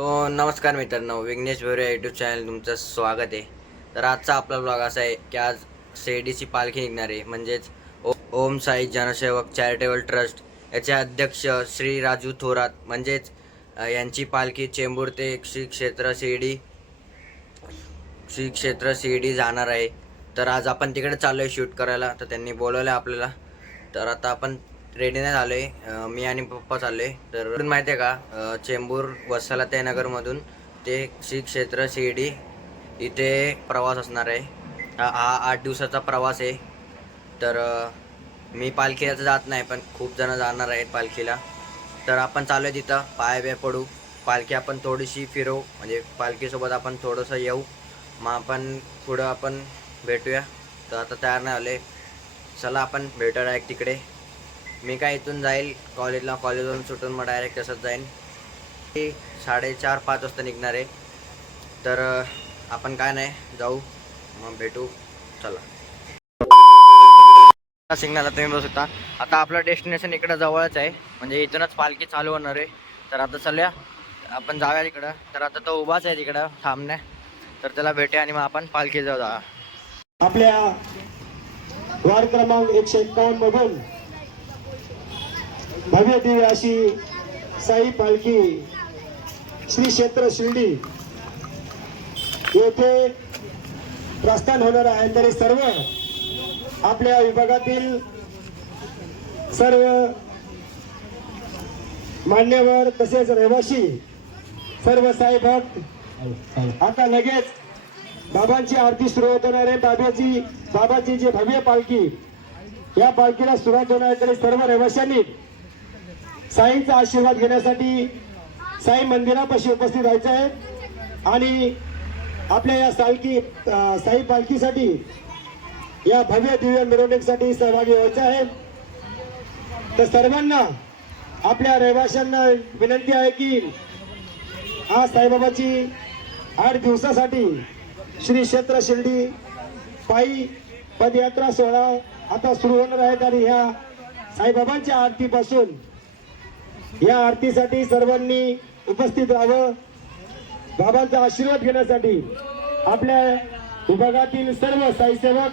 तो नमस्कार मित्रांनो विघ्नेश भैरे यूट्यूब चॅनल तुमचं स्वागत आहे. तर आजचा आपला ब्लॉग असा आहे की आज शेडीची पालखी निघणार आहे. म्हणजेच ओ ओम साई जनसेवक चॅरिटेबल ट्रस्ट याचे अध्यक्ष श्री राजू थोरात. म्हणजेच यांची पालखी चेंबूर ते श्री क्षेत्र शिर्डी श्री क्षेत्र शिर्डी जाणार आहे. तर आज आपण तिकडे चाललो आहे शूट करायला. तर त्यांनी बोलवलं आपल्याला. तर आता आपण रेडी नाही झालो आहे मी आणि पप्पा चाललो आहे तर माहिती आहे का चेंबूर वसाला ते नगरमधून ते श्री क्षेत्र शिर्डी इथे प्रवास असणार आहे. हा आठ दिवसाचा प्रवास आहे. तर मी पालखीला तर जात नाही पण खूप जण जाणार आहेत पालखीला. तर आपण चालू आहे तिथं पाय बे पडू. पालखी आपण थोडीशी फिरवू. म्हणजे पालखीसोबत आपण थोडंसं येऊ. मग आपण पुढं आपण भेटूया. तर आता तयार नाही आले चला आपण भेटू एक तिकडे. मी काय इथून जाईल कॉलेजला कॉलेजवरून सुटून मग डायरेक्ट तसंच जाईन. ते साडेचार पाच वाजता निघणार आहे. तर आपण काय नाही जाऊ मग भेटू चला. सिग्नलला तुम्ही बसू शकता. आता आपलं डेस्टिनेशन इकडं जवळच आहे. म्हणजे इथूनच पालखी चालू होणार आहे. तर आता चलूया. आपण जाऊया तिकडं. तर आता तो उभाच आहे तिकडं थांबण्या तर त्याला भेटूया आणि मग आपण पालखी जाऊ. आपल्या वार क्रमांक एकशे एक्कावन्न मधून भव्य दिव्य अशी साई पालखी श्री क्षेत्र शिर्डी. येथे प्रस्थान होणार आहे. तरी सर्व आपल्या विभागातील सर्व मान्यवर तसेच रहिवाशी सर्व साई भक्त आता लगेच बाबांची आरती सुरू होणार आहे. बाबाची बाबाची जी भव्य पालखी या पालखीला सुरुवात होणार आहे. तरी सर्व रहिवाशांनी साईंचा आशीर्वाद घेण्यासाठी साई मंदिरापाशी उपस्थित राहायचं आहे. आणि आपल्या या सालकी साई पालखीसाठी या भव्य दिव्य मिरवणुकीसाठी सहभागी व्हायचं आहे. तर सर्वांना आपल्या रहिवाशांना विनंती आहे की आज साईबाबाची आठ दिवसासाठी श्री क्षेत्र शिर्डी पायी पदयात्रा सोहळा आता सुरू होणार आहेत आणि ह्या साईबाबांच्या आरतीपासून या आरतीसाठी सर्वांनी उपस्थित राहावं. बाबांचा आशीर्वाद घेण्यासाठी आपल्या विभागातील सर्व साईसेवक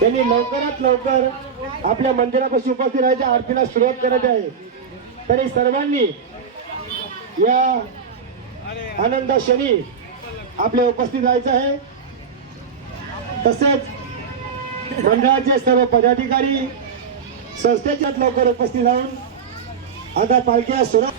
त्यांनी लवकरात लवकर आपल्या मंदिरापाशी उपस्थित राहायच्या आरतीला सुरुवात करत आहे. तरी सर्वांनी या आनंदा शनी आपल्या उपस्थित राहायचं आहे. तसेच मंडळाचे सर्व पदाधिकारी संस्थेच्यात लवकर उपस्थित राहून आता पालखीला सुरुवात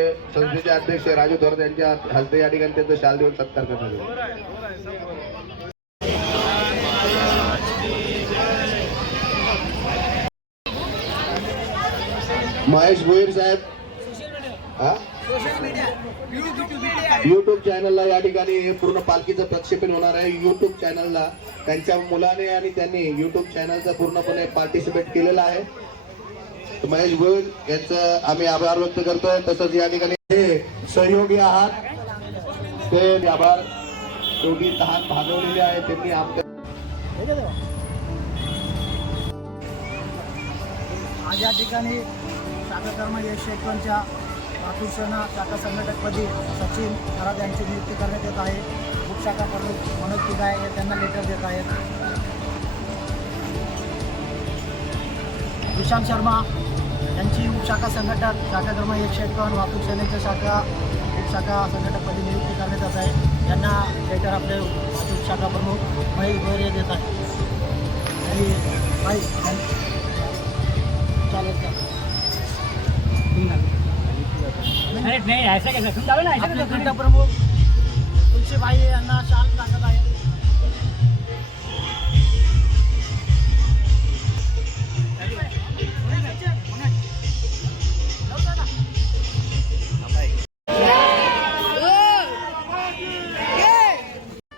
आमचे संस्थेचे अध्यक्ष राजू थोरात यांच्या हस्ते या ठिकाणी त्यांचा शाल देऊन सत्कार करण्यात आला. महेश भोईर साहेब हा? युट्यूब चॅनलला या ठिकाणी हे पूर्ण पालखीचं प्रक्षेपण होणार आहे. युट्यूब चॅनलला त्यांच्या मुलाने आणि त्यांनी युट्यूब चॅनलचा पूर्णपणे पार्टिसिपेट केलेला आहे. महेश भोईर यांचं आम्ही आभार व्यक्त करतोय. तसंच या ठिकाणी हे सहयोगी आहात. ते आभार शेवटी तहान भागवलेले आहे त्यांनी आमच्या आज या ठिकाणी शाखा क्रमांक एकशे एकोणच्या लातूर सेना शाखा संघटकपदी सचिन खराब यांची नियुक्ती करण्यात येत आहे. उपशाखा प्रमुख मनोज पिगाय हे त्यांना लेटर देत आहेत. विशाल शर्मा यांची उपशाखा संघटक शाखा क्रमांक एकशे एकावन्न वाहतूक सेनेच्या शाखा उपशाखा संघटकपदी नियुक्ती करण्यात येत आहे. यांना लेटर आपले वाहतूक शाखा प्रमुख महेश गोरे देत आहेत. भाई चालेल चालेल. अरे नहीं ऐसा कैसे? तुम डालो ना ऐसा आपले कैसे घटक प्रमुख तुळशीबाई यांना शाल टाकत आहे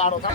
आडवता